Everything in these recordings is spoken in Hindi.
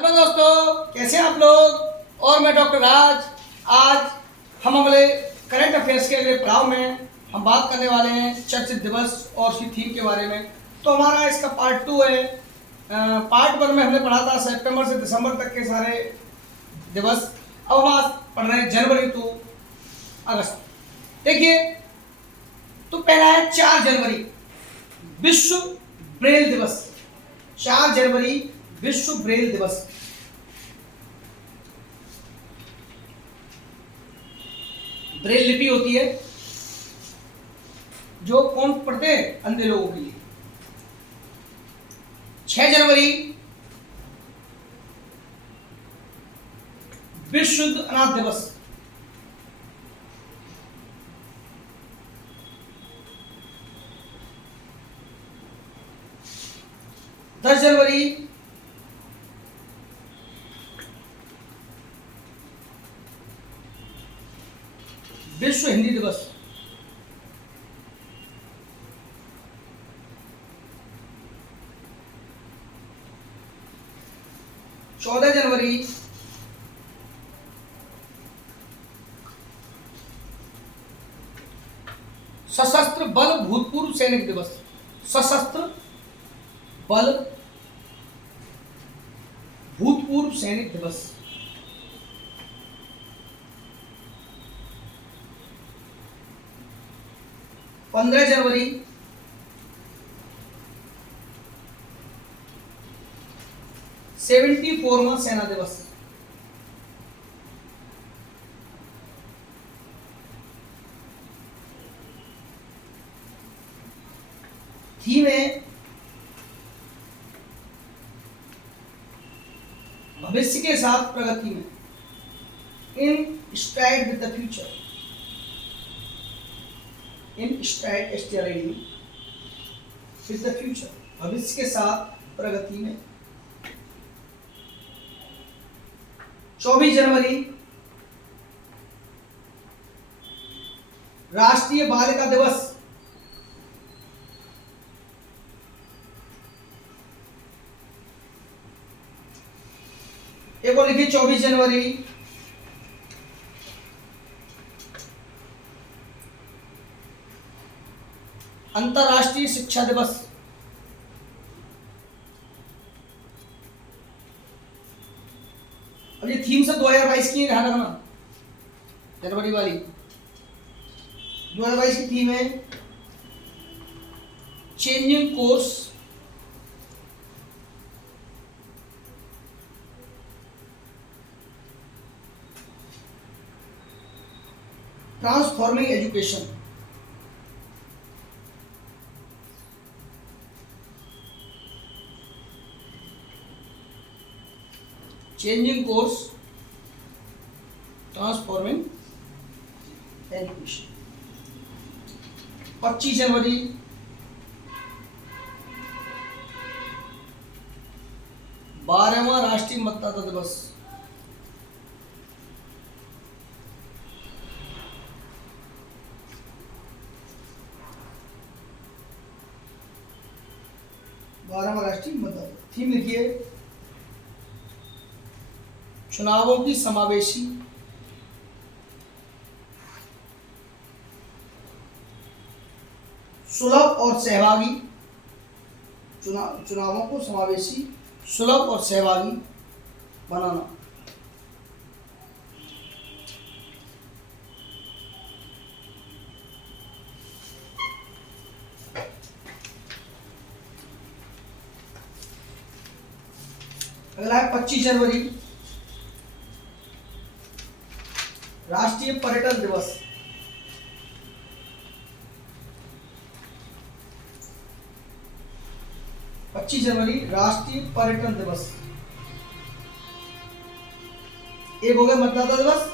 हेलो दोस्तों, कैसे हैं आप लोग। और मैं डॉक्टर राज। आज हम अगले करंट अफेयर्स के अगले पड़ाव में हम बात करने वाले हैं चर्चित दिवस और उसकी थीम के बारे में। तो हमारा इसका पार्ट 2 है। पार्ट 1 में हमने पढ़ा था सितंबर से दिसंबर तक के सारे दिवस। अब हम आज पढ़ रहे हैं जनवरी टू अगस्त। देखिए, तो पहला है 4 जनवरी विश्व ब्रेल दिवस। 4 जनवरी विश्व ब्रेल दिवस। ब्रेल लिपि होती है जो कौन पढ़ते हैं, अंधे लोगों के लिए। 6 जनवरी विश्व शुद्ध अनाथ दिवस। 10 जनवरी विश्व हिंदी दिवस। 14 जनवरी सशस्त्र बल भूतपूर्व सैनिक दिवस। सशस्त्र बल भूतपूर्व सैनिक दिवस। 15 जनवरी वा सेना दिवस। थीम है भविष्य के साथ प्रगति में, in stride with the future. In stride with the future, भविष्य के साथ प्रगति में। 24 जनवरी राष्ट्रीय बालिका दिवस। एक और लिखिए 24 जनवरी अंतर्राष्ट्रीय शिक्षा दिवस। अब ये थीम से 2022 की ध्यान रखना, जनवरी वाली 2022 की थीम है changing course transforming education. Changing course transforming education. 25 जनवरी बारहवां राष्ट्रीय मतदाता दिवस। राष्ट्रीय मतदाता। थीम लिखिए चुनावों की समावेशी सुलभ और सहभागी। चुनावों को समावेशी सुलभ और सहभागी बनाना। अगला है 25 जनवरी राष्ट्रीय पर्यटन दिवस। 25 जनवरी राष्ट्रीय पर्यटन दिवस। एक हो गया मतदाता दिवस,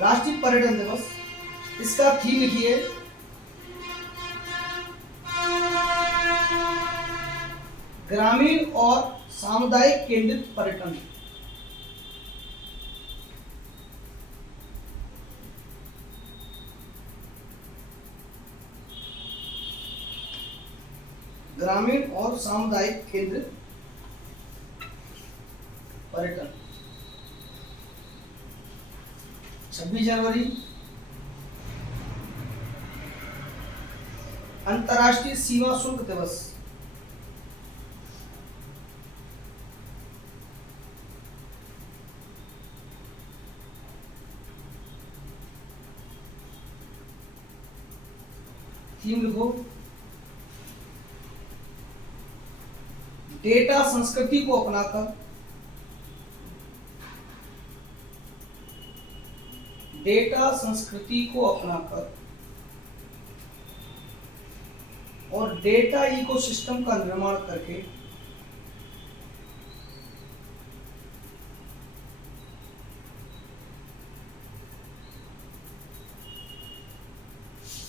राष्ट्रीय पर्यटन दिवस। इसका थीम लिखिए ग्रामीण और सामुदायिक केंद्रित पर्यटन। ग्रामीण और सामुदायिक केंद्रित पर्यटन। 26 जनवरी अंतर्राष्ट्रीय सीमा शुल्क दिवस। थीम लिखो, डेटा संस्कृति को अपनाकर और डेटा इकोसिस्टम का निर्माण करके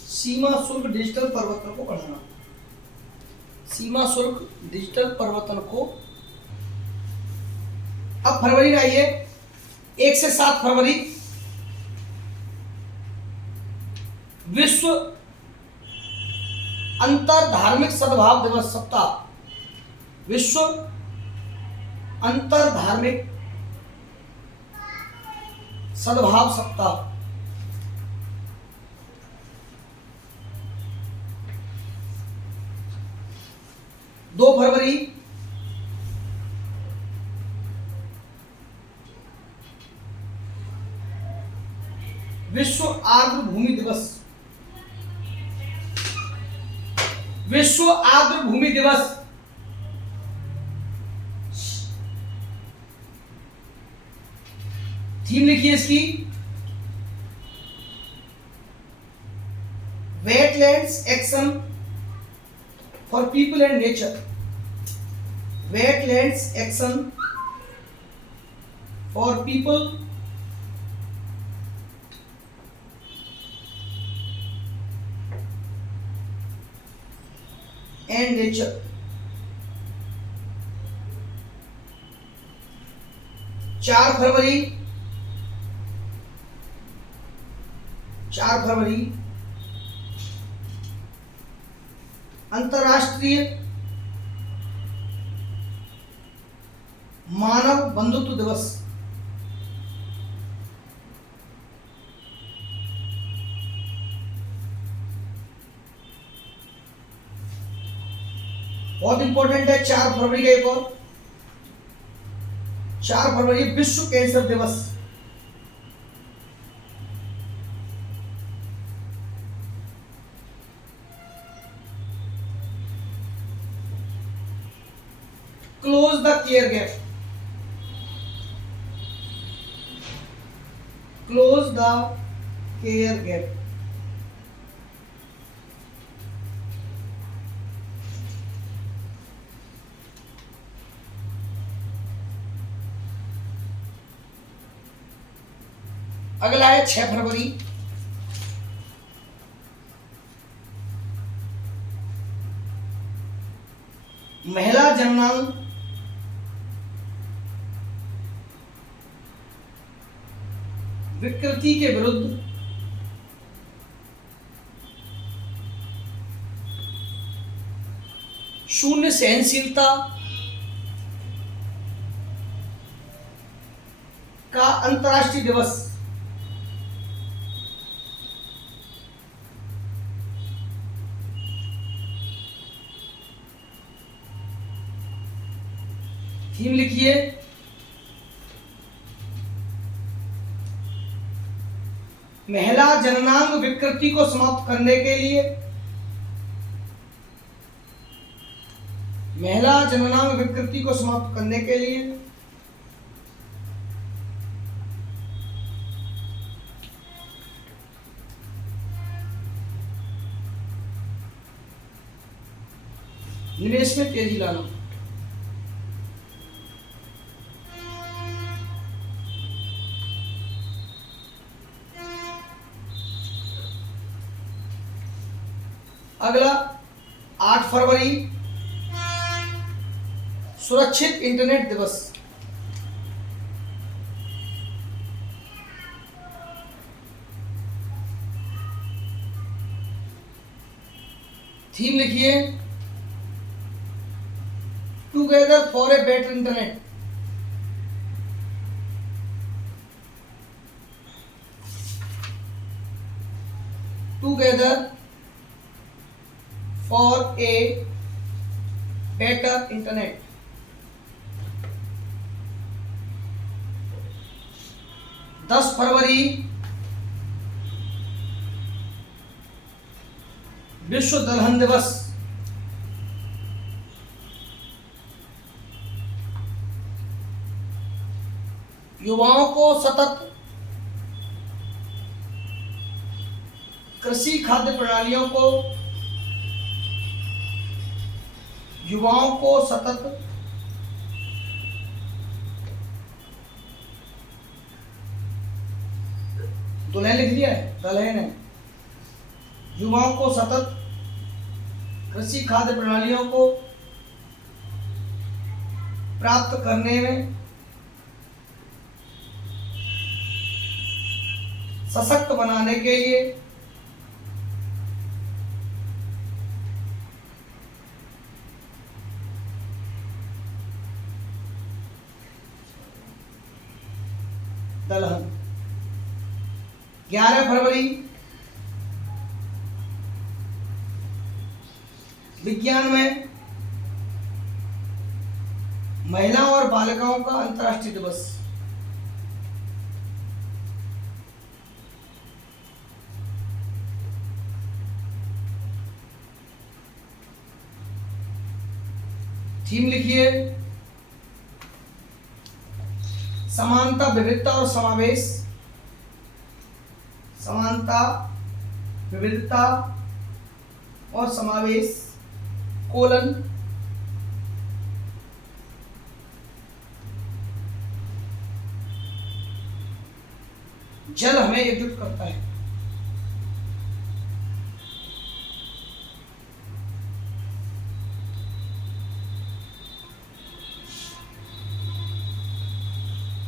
सीमा शुल्क डिजिटल परिवर्तन को बढ़ाना। सीमा शुल्क डिजिटल परिवर्तन को। अब फरवरी में आइए, 1 से 7 फरवरी विश्व अंतर धार्मिक सद्भाव दिवस सप्ताह। विश्व अंतर धार्मिक सद्भाव सप्ताह। 2 फरवरी विश्व आर्द्र भूमि दिवस। विश्व आर्द्र भूमि दिवस। थीम लिखिए इसकी, wetlands action for people and nature. Wetlands action for people and nature। 4 फरवरी अंतर्राष्ट्रीय मानव बंधुत्व दिवस। बहुत इंपॉर्टेंट है 4 फरवरी का एक और, 4 फरवरी विश्व कैंसर दिवस। Close the care gap. Close the care gap. अगला है 6 फरवरी महिला जननांग विकृति के विरुद्ध शून्य सहनशीलता का अंतर्राष्ट्रीय दिवस। थीम लिखिए, महिला जननांग विकृति को समाप्त करने के लिए, महिला जननांग विकृति को समाप्त करने के लिए निवेश में तेजी लाना। अगला 8 फरवरी सुरक्षित इंटरनेट दिवस। थीम लिखिए, together for a better internet. Together for a better internet. 10 फरवरी विश्व दलहन दिवस। युवाओं को सतत कृषि खाद्य प्रणालियों को युवाओं को सतत दुल्हन लिख दिया है, दलहन है। युवाओं को सतत कृषि खाद्य प्रणालियों को प्राप्त करने में सशक्त बनाने के लिए दलहन। 11 फरवरी विज्ञान में महिलाओं और बालिकाओं का अंतर्राष्ट्रीय दिवस। थीम लिखिए समानता, विविधता और समावेश। समानता, विविधता और समावेश कोलन जल हमें एकजुट करता है।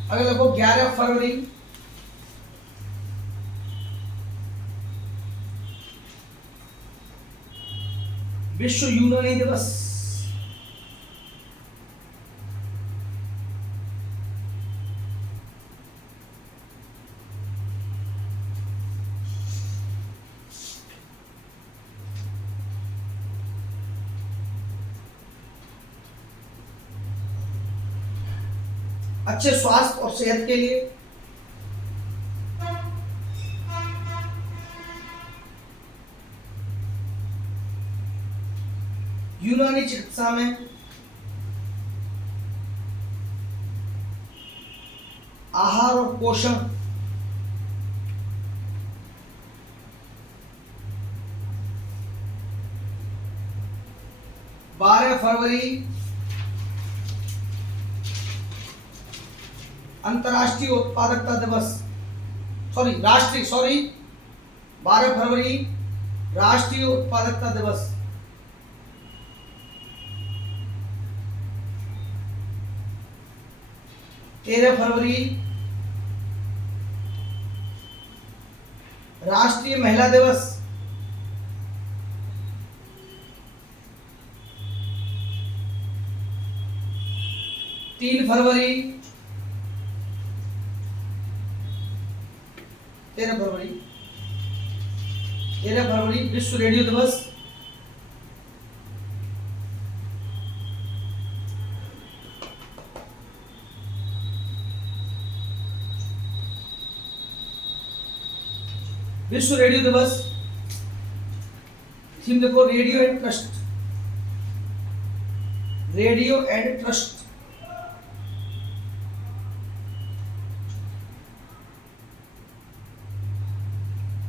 अगर देखो 11 फरवरी विश्व यूनानी दिवस। अच्छे स्वास्थ्य और सेहत के लिए यूनानी चिकित्सा में आहार और पोषण, 12 फरवरी अंतर्राष्ट्रीय उत्पादकता दिवस। राष्ट्रीय 12 फरवरी राष्ट्रीय उत्पादकता दिवस। 13 फरवरी राष्ट्रीय महिला दिवस। 3 फरवरी 13 फरवरी विश्व रेडियो दिवस।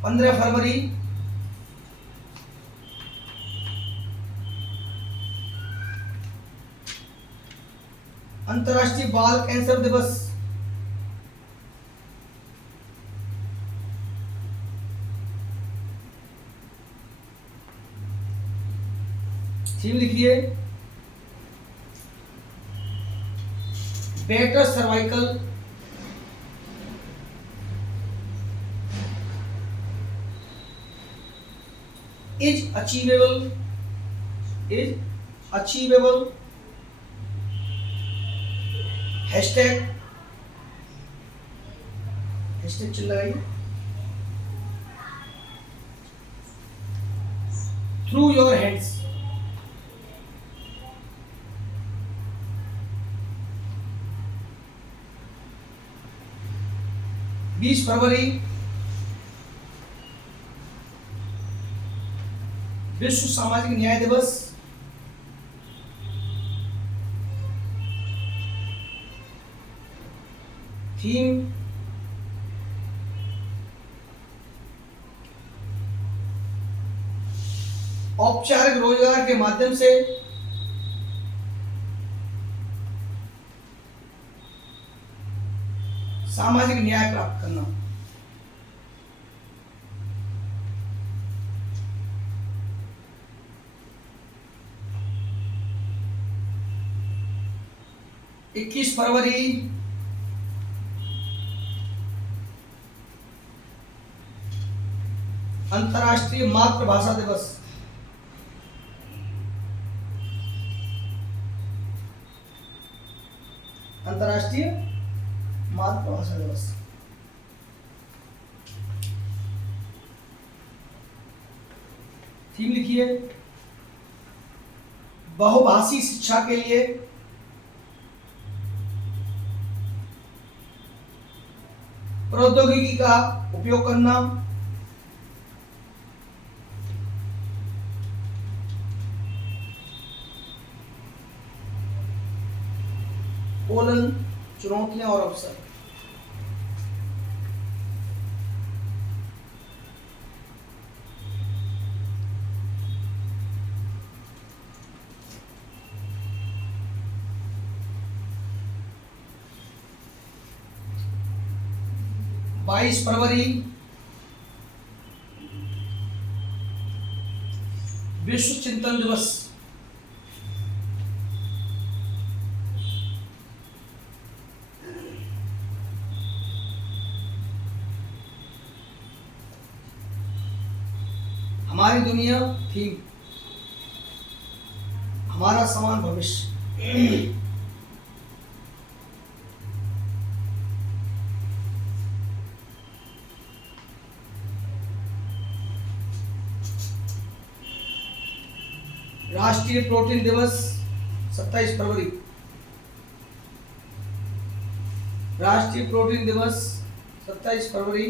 15 फरवरी अंतर्राष्ट्रीय बाल कैंसर दिवस। थीम लिखिए better cervical is achievable hashtag चिल्लाइए थ्रू योर हैंड्स। 20 फरवरी विश्व सामाजिक न्याय दिवस। थीम औपचारिक रोजगार के माध्यम से सामाजिक न्याय प्राप्त करना। इक्कीस फरवरी अंतर्राष्ट्रीय मातृभाषा दिवस। अंतर्राष्ट्रीय मातृभाषा दिवस। थीम लिखिए बहुभाषी शिक्षा के लिए प्रौद्योगिकी का उपयोग करना। कोलन चुनौतियां और अवसर। बाईस फरवरी विश्व चिंतन दिवस। हमारी दुनिया थीम हमारा समान भविष्य। राष्ट्रीय प्रोटीन दिवस 27 फरवरी। राष्ट्रीय प्रोटीन दिवस 27 फरवरी।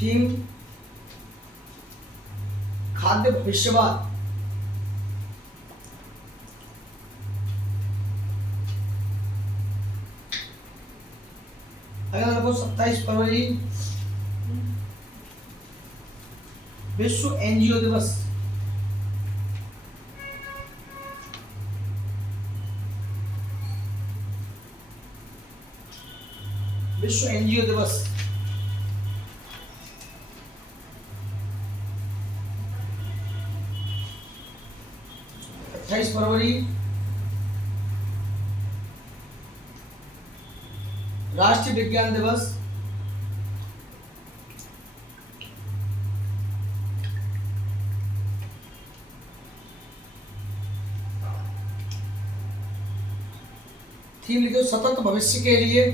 थीम खाद्य भविष्यवाद। अगला देखो 27 फरवरी विश्व एनजीओ दिवस। विश्व एनजीओ दिवस। 28 फरवरी राष्ट्रीय विज्ञान दिवस। थीम लिखो सतत भविष्य के लिए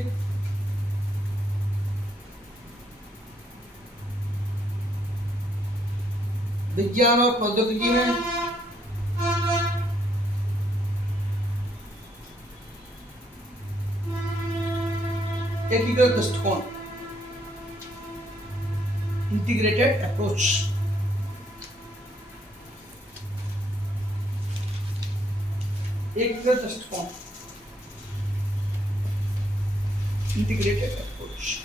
विज्ञान और प्रौद्योगिकी में एकीकृत दृष्टिकोण, इंटीग्रेटेड अप्रोच। एकीकृत दृष्टिकोण, इंटीग्रेटेड अप्रोच।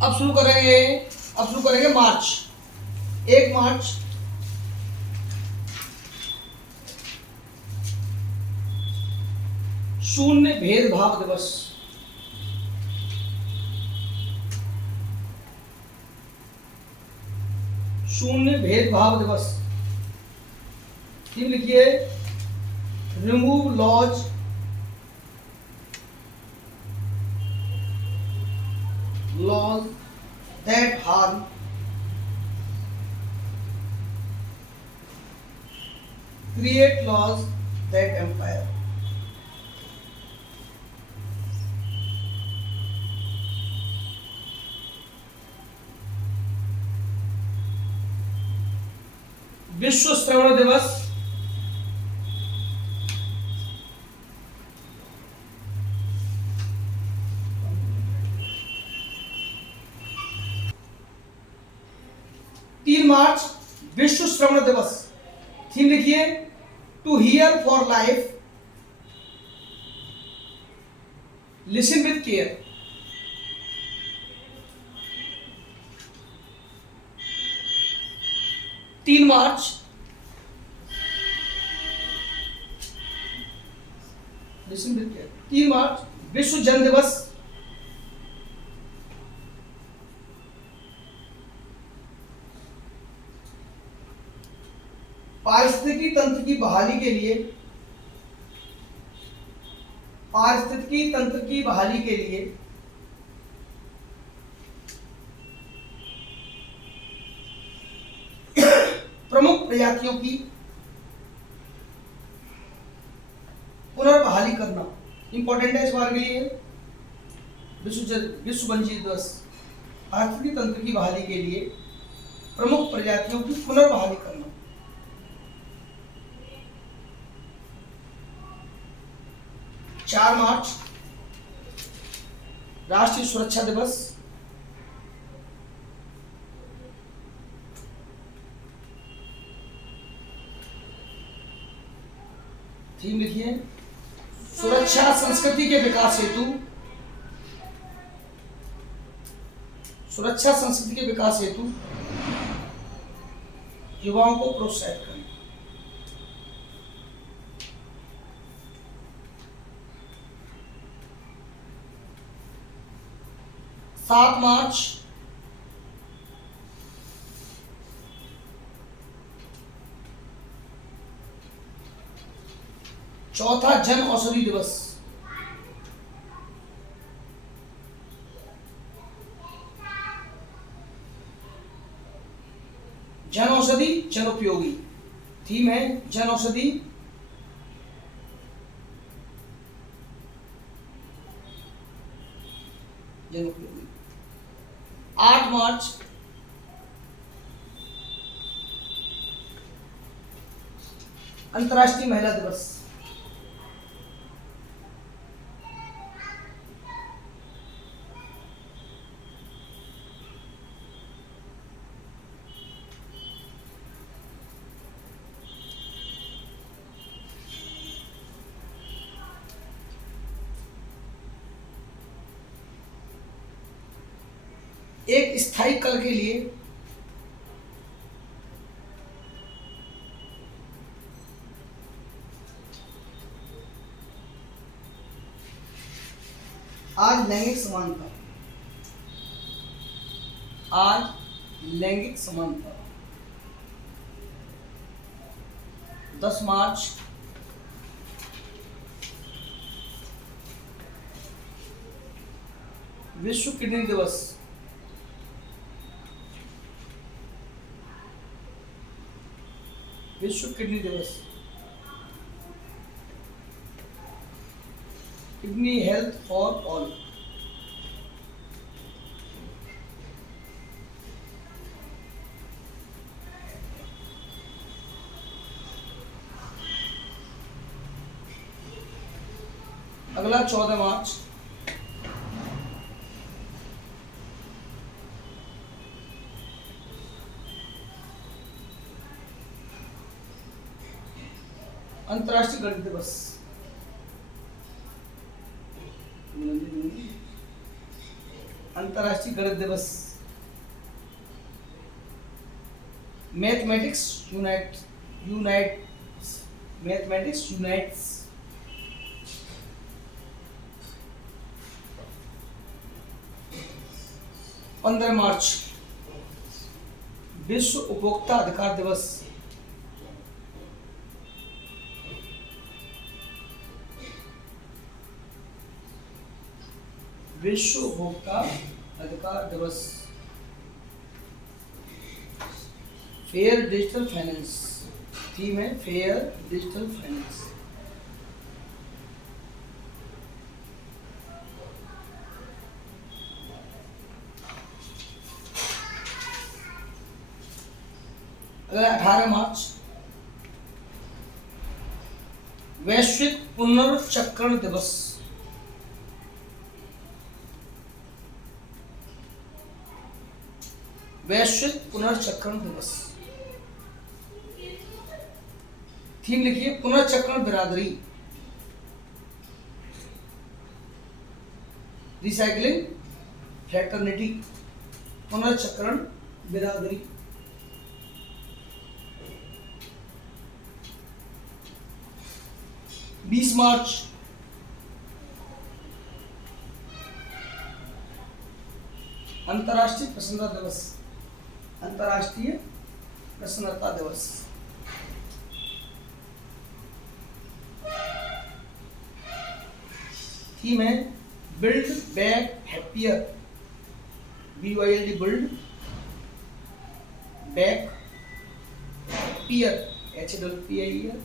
अब शुरू करेंगे मार्च। 1 मार्च शून्य भेदभाव दिवस। शून्य भेदभाव दिवस। थीम लिखिए remove laws that harm create laws that empire. विश्व श्रवण दिवस 3 मार्च विश्व श्रवण दिवस। थीम लिखिए, to hear for life, listen with care. तीन मार्च लिसन विथ केयर। 3 मार्च विश्व जन दिवस। पारिस्थितिकी तंत्र की बहाली के लिए, पारिस्थितिकी तंत्र की बहाली के लिए प्रमुख प्रजातियों की पुनर्बहाली करना इंपॉर्टेंट है इस बार के लिए। विश्व वन्यजीव दिवस, पारिस्थितिकी तंत्र की बहाली के लिए प्रमुख प्रजातियों की पुनर्बहाली करना। 4 मार्च राष्ट्रीय सुरक्षा दिवस। थीम लिखिए, सुरक्षा संस्कृति के विकास हेतु, सुरक्षा संस्कृति के विकास हेतु युवाओं को प्रोत्साहित करें। 7 मार्च चौथा जन औषधि दिवस। जन औषधि जन उपयोगी। थीम है जन औषधि जन उपयोगी। 8 मार्च अंतर्राष्ट्रीय महिला दिवस। एक स्थायी कल के लिए आज लैंगिक समानता, आज लैंगिक समानता। 10 मार्च विश्व किडनी दिवस। विश्व किडनी दिवस, किडनी हेल्थ फॉर ऑल। अगला 14 मार्च अंतर्राष्ट्रीय गणित दिवस। अंतर्राष्ट्रीय गणित दिवस। Mathematics mathematics unites. 15 मार्च विश्व उपभोक्ता अधिकार दिवस। विश्व उपभोक्ता अधिकार दिवस। Fair digital finance. थीम है फेयर डिजिटल फाइनेंस। अगला 18 मार्च वैश्विक पुनर्चक्रण दिवस। वैश्विक पुनर्चक्रण दिवस। थीम लिखिए पुनर्चक्रण बिरादरी, रिसाइकलिंग फ्रेटर्निटी, पुनर्चक्रण बिरादरी। 20 मार्च अंतर्राष्ट्रीय प्रसन्नता दिवस। अंतर्राष्ट्रीय प्रसन्नता दिवस। थीम है build back happier, BYLD build back happier, HAPPIER।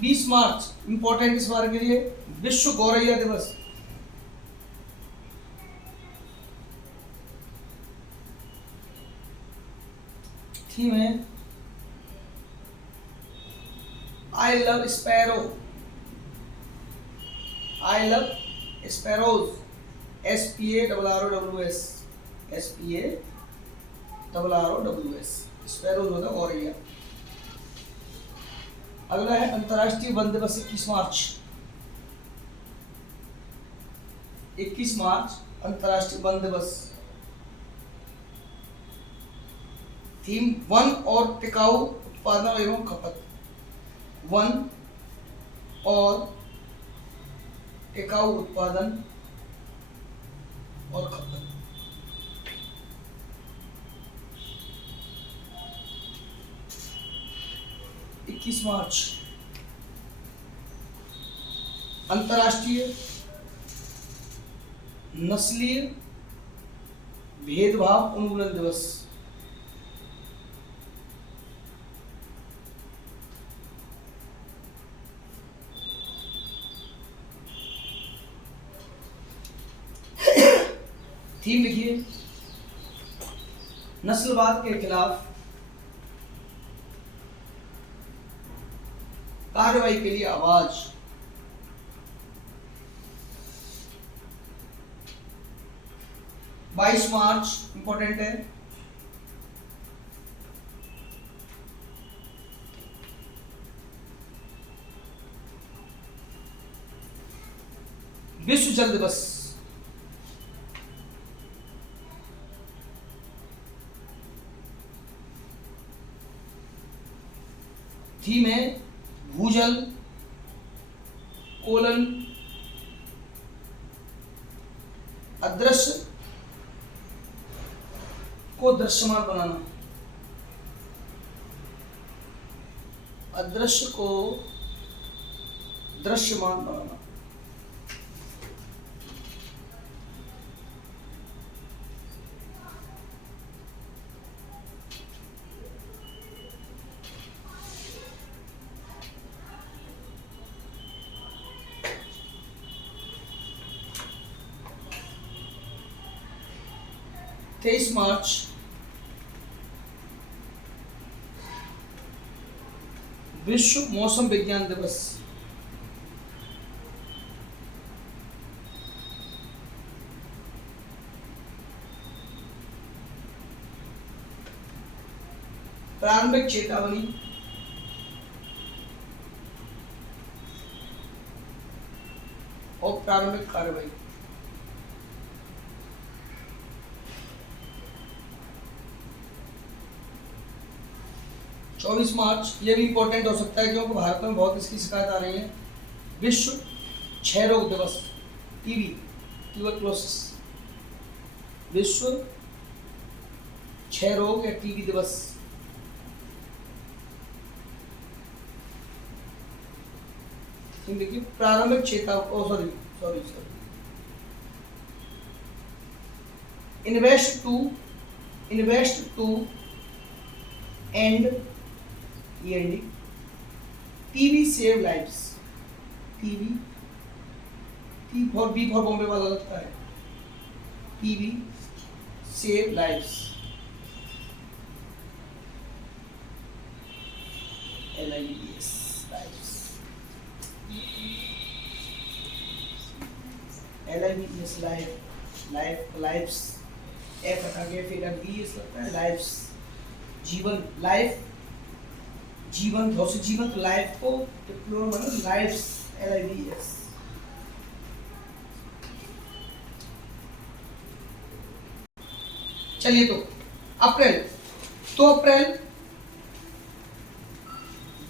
20 मार्च इंपॉर्टेंट इस बार के लिए विश्व गौरैया दिवस। थीम है I love sparrow, I love sparrows, SPARROWS, SPARROWS, sparrows होता है गौरैया। अगला है अंतर्राष्ट्रीय वन दिवस 21 मार्च। 21 मार्च अंतर्राष्ट्रीय वन दिवस। थीम वन और टिकाऊ उत्पादन एवं खपत, वन और टिकाऊ उत्पादन और खपत। मार्च अंतर्राष्ट्रीय नस्लीय भेदभाव उन्मूलन दिवस। थीम लिखिए नस्लवाद के खिलाफ कार्रवाई के लिए आवाज। बाईस मार्च इंपॉर्टेंट है विश्व जल दिवस। थीम है भूजल कोलन अदृश्य को दृश्यमान बनाना, अदृश्य को दृश्यमान बनाना। तेईस मार्च विश्व मौसम विज्ञान दिवस। प्रारंभिक चेतावनी और प्रारंभिक कार्रवाई। चौबीस मार्च ये भी इंपॉर्टेंट हो सकता है क्योंकि भारत में बहुत इसकी शिकायत आ रही है। विश्व क्षय रोग दिवस, टीबी ट्यूबरकुलोसिस, विश्व क्षय रोग या टीबी दिवस। देखिए प्रारंभिक चेतावनी, sorry invest to and TV save lives. TV, T for B for Bombay वाला लगता है। TV save lives, LIVES lives, LIVES lives, F हटा के फिर BS लगता है। लाइव्स जीवन, लाइफ जीवन, बहुत से जीवन, तो लाइफ को प्लूरल बना लाइव्स, LIVES। चलिए तो अप्रैल, तो अप्रैल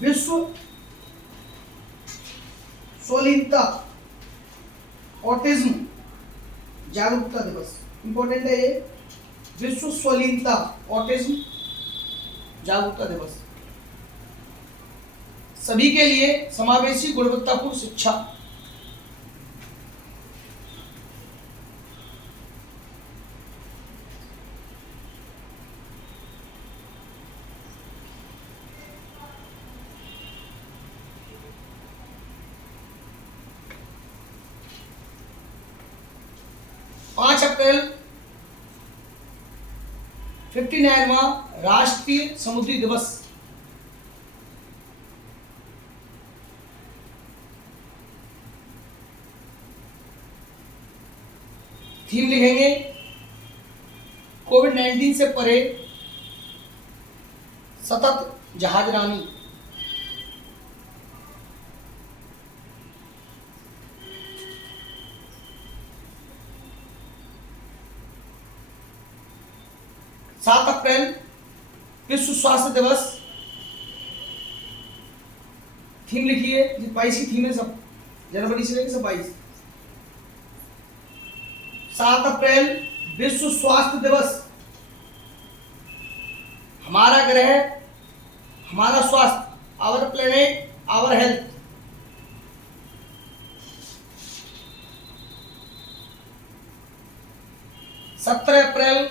विश्व स्वलीनता ऑटिज्म जागरूकता दिवस। इंपॉर्टेंट है ये, विश्व स्वलीनता ऑटिज्म जागरूकता दिवस। सभी के लिए समावेशी गुणवत्तापूर्ण शिक्षा। अप्रैल 59वां राष्ट्रीय समुद्री दिवस। थीम लिखेंगे कोविड-19 से परे सतत जहाजरानी। सात अप्रैल विश्व स्वास्थ्य दिवस। थीम लिखिए, 22 की थीम है सब, जनवरी से लेकर सब 22। 7 अप्रैल विश्व स्वास्थ्य दिवस। हमारा ग्रह हमारा स्वास्थ्य, आवर प्लेनेट आवर हेल्थ। सत्रह अप्रैल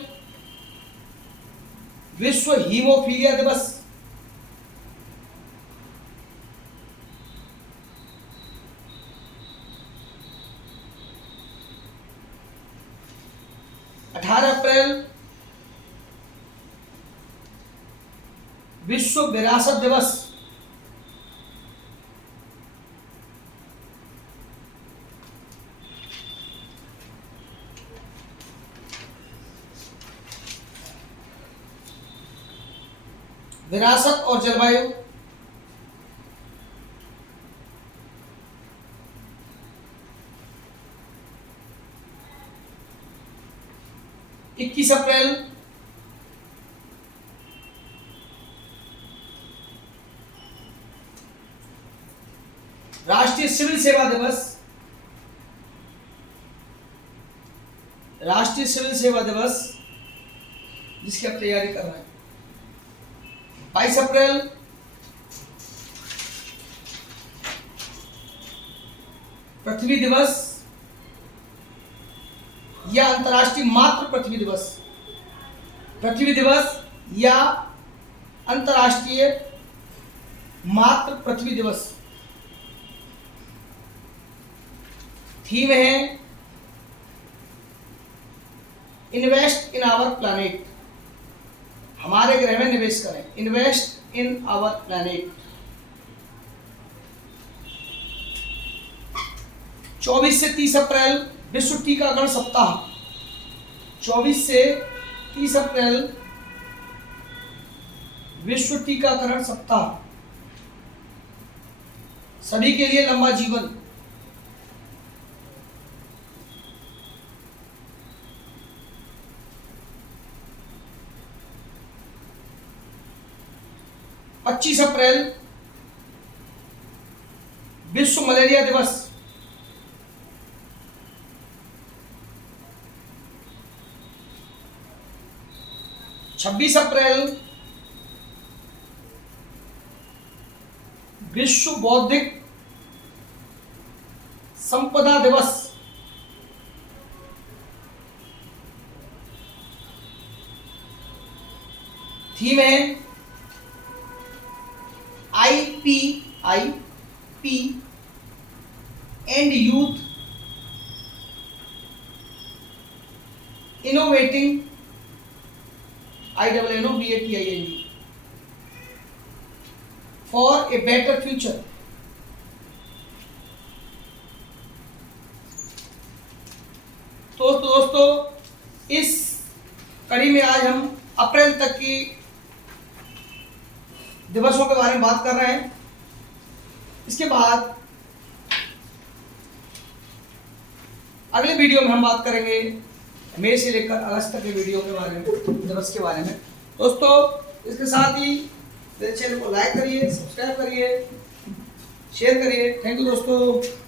विश्व हीमोफीलिया दिवस। अठारह अप्रैल विश्व विरासत दिवस। विरासत और जलवायु। इक्कीस अप्रैल राष्ट्रीय सिविल सेवा दिवस। राष्ट्रीय सिविल सेवा दिवस जिसकी आप तैयारी कर रहे हैं। 22 अप्रैल पृथ्वी दिवस या अंतर्राष्ट्रीय मातृ पृथ्वी दिवस। पृथ्वी दिवस या अंतर्राष्ट्रीय मातृ पृथ्वी दिवस। थीम है इन्वेस्ट इन आवर प्लैनेट, हमारे ग्रह में निवेश करें। Invest in our planet. 24 से 30 अप्रैल विश्व टीकाकरण सप्ताह। 24 से 30 अप्रैल विश्व टीकाकरण सप्ताह। सभी के लिए लंबा जीवन। पच्चीस अप्रैल विश्व मलेरिया दिवस। 26 अप्रैल विश्व बौद्धिक संपदा दिवस। थीम है IPIP and youth innovating INNOVATING for a better future। तो दोस्तों इस कड़ी में आज हम अप्रैल तक की दिवसों के बारे में बात कर रहे हैं। इसके बाद अगले वीडियो में हम बात करेंगे मई से लेकर अगस्त तक के वीडियो के बारे में, दिवस के बारे में। दोस्तों इसके साथ ही मेरे चैनल को लाइक करिए, सब्सक्राइब करिए, शेयर करिए। थैंक यू दोस्तों।